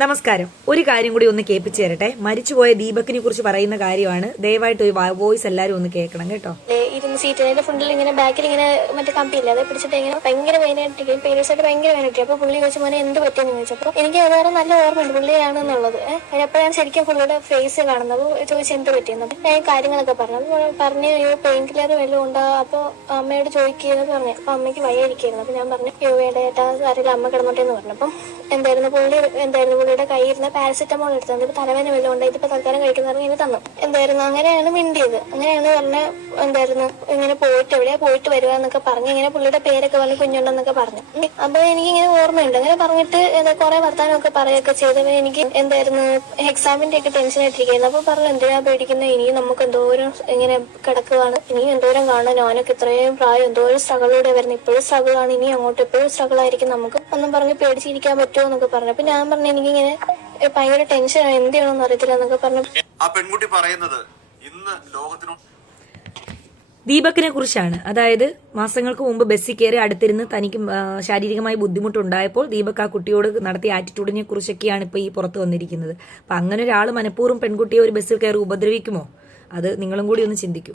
നമസ്കാരം. ഒരു കാര്യം കൂടി ഒന്ന് കേൾപ്പിച്ചു തരട്ടെ. മരിച്ചുപോയ ദീപകിനെ കുറിച്ച് പറയുന്ന കാര്യമാണ്. ദയവായിട്ട് ഒരു വോയിസ് എല്ലാരും ഒന്ന് കേൾക്കണം കേട്ടോ. ഇരുന്ന് സീറ്റിന്റെ ഫ്രണ്ടിൽ ഇങ്ങനെ ബാക്കിൽ ഇങ്ങനെ മറ്റേ കമ്പിയില്ല, അത് പിടിച്ചിട്ട് ഇങ്ങനെ ഭയങ്കര വേദനയായിട്ടിരിക്കും. പേരേഴ്സായിട്ട് ഭയങ്കര വേദനയായിട്ട്. അപ്പൊ പുള്ളി ചോദിച്ചു മോനെ എന്ത് പറ്റിയെന്ന് ചോദിച്ചപ്പോൾ എനിക്ക് വേറെ നല്ല ഓർമ്മയുണ്ട് പുള്ളിയാണെന്നുള്ളത്. അതിനപ്പോഴാണ് ശരിക്കും പുള്ളിയുടെ ഫേസ് കാണുന്നത്. ചോദിച്ചു എന്ത് പറ്റിയെന്ന്. ഞാൻ കാര്യങ്ങളൊക്കെ പറഞ്ഞു പെയിൻ കില്ലർ വല്ലതും ഉണ്ടാവും. അപ്പൊ അമ്മയോട് ചോദിക്കുന്നത് പറഞ്ഞു. അപ്പൊ അമ്മയ്ക്ക് വയ്യായിരിക്കുന്നു. അപ്പൊ ഞാൻ പറഞ്ഞു വേണ്ടേട്ടാ അറിയില്ല, അമ്മ കിടന്നോട്ടെന്ന് പറഞ്ഞു. അപ്പം പുള്ളിയുടെ കയ്യിരുന്ന പാരസെറ്റമോൾ എടുത്തത്. ഇപ്പൊ തലവേദന വല്ലതും ഉണ്ട്, ഇതിപ്പോ തൽക്കാലം കഴിക്കുന്ന ഇങ്ങനെ തന്നു. അങ്ങനെയാണ് മിണ്ടിയത്. അങ്ങനെയാണ് പറഞ്ഞ ഇങ്ങനെ പോയിട്ട് എവിടെയാ പോയിട്ട് വരിക എന്നൊക്കെ പറഞ്ഞു. ഇങ്ങനെ പുള്ളിയുടെ പേരൊക്കെ പറഞ്ഞു, കുഞ്ഞുണ്ടെന്നൊക്കെ പറഞ്ഞു. അപ്പൊ എനിക്ക് ഇങ്ങനെ ഓർമ്മയുണ്ട്. അങ്ങനെ പറഞ്ഞിട്ട് കുറെ വർത്താനമൊക്കെ പറയുകയൊക്കെ ചെയ്തത്. എനിക്ക് എക്സാമിന്റെ ഒക്കെ ടെൻഷൻ ആയിട്ടിരിക്കുന്നു. അപ്പൊ പറഞ്ഞു എന്തിനാ പേടിക്കുന്നത്, ഇനിയും നമുക്ക് എന്തോരം ഇങ്ങനെ കിടക്കുവാണ്, ഇനിയും എന്തോരം കാണാൻ, ഞാനൊക്കെ ഇത്രയും പ്രായം എന്തോരം സ്ട്രഗിലൂടെ വരുന്നത്, ഇപ്പോഴും സ്ട്രഗിൾ ആണ്, ഇനി അങ്ങോട്ട് എപ്പോഴും സ്ട്രഗിൾ ആയിരിക്കും, നമുക്ക് ഒന്നും പറഞ്ഞ് പേടിച്ചിരിക്കാൻ പറ്റുമോ എന്നൊക്കെ പറഞ്ഞു. അപ്പൊ ഞാൻ പറഞ്ഞു എനിക്കിങ്ങനെ ഭയങ്കര ടെൻഷനാണ്, എന്ത് ചെയ്യണമെന്ന് അറിയത്തില്ല എന്നൊക്കെ പറഞ്ഞു. ആ പെൺകുട്ടി പറയുന്നത് ഇന്ന് ലോകത്തിനും ദീപകിനെ കുറിച്ചാണ്. അതായത് മാസങ്ങൾക്ക് മുമ്പ് ബസ്സിൽ കയറി അടുത്തിരുന്ന് തനിക്ക് ശാരീരികമായി ബുദ്ധിമുട്ടുണ്ടായപ്പോൾ ദീപക് ആ കുട്ടിയോട് നടത്തിയ ആറ്റിറ്റ്യൂഡിനെ കുറിച്ചൊക്കെയാണ് ഇപ്പൊ ഈ പുറത്തു വന്നിരിക്കുന്നത്. അപ്പൊ അങ്ങനെ ഒരാൾ മനഃപൂർവ്വം പെൺകുട്ടിയെ ഒരു ബസ്സിൽ കയറി ഉപദ്രവിക്കുമോ? അത് നിങ്ങളും കൂടി ഒന്ന് ചിന്തിക്കൂ.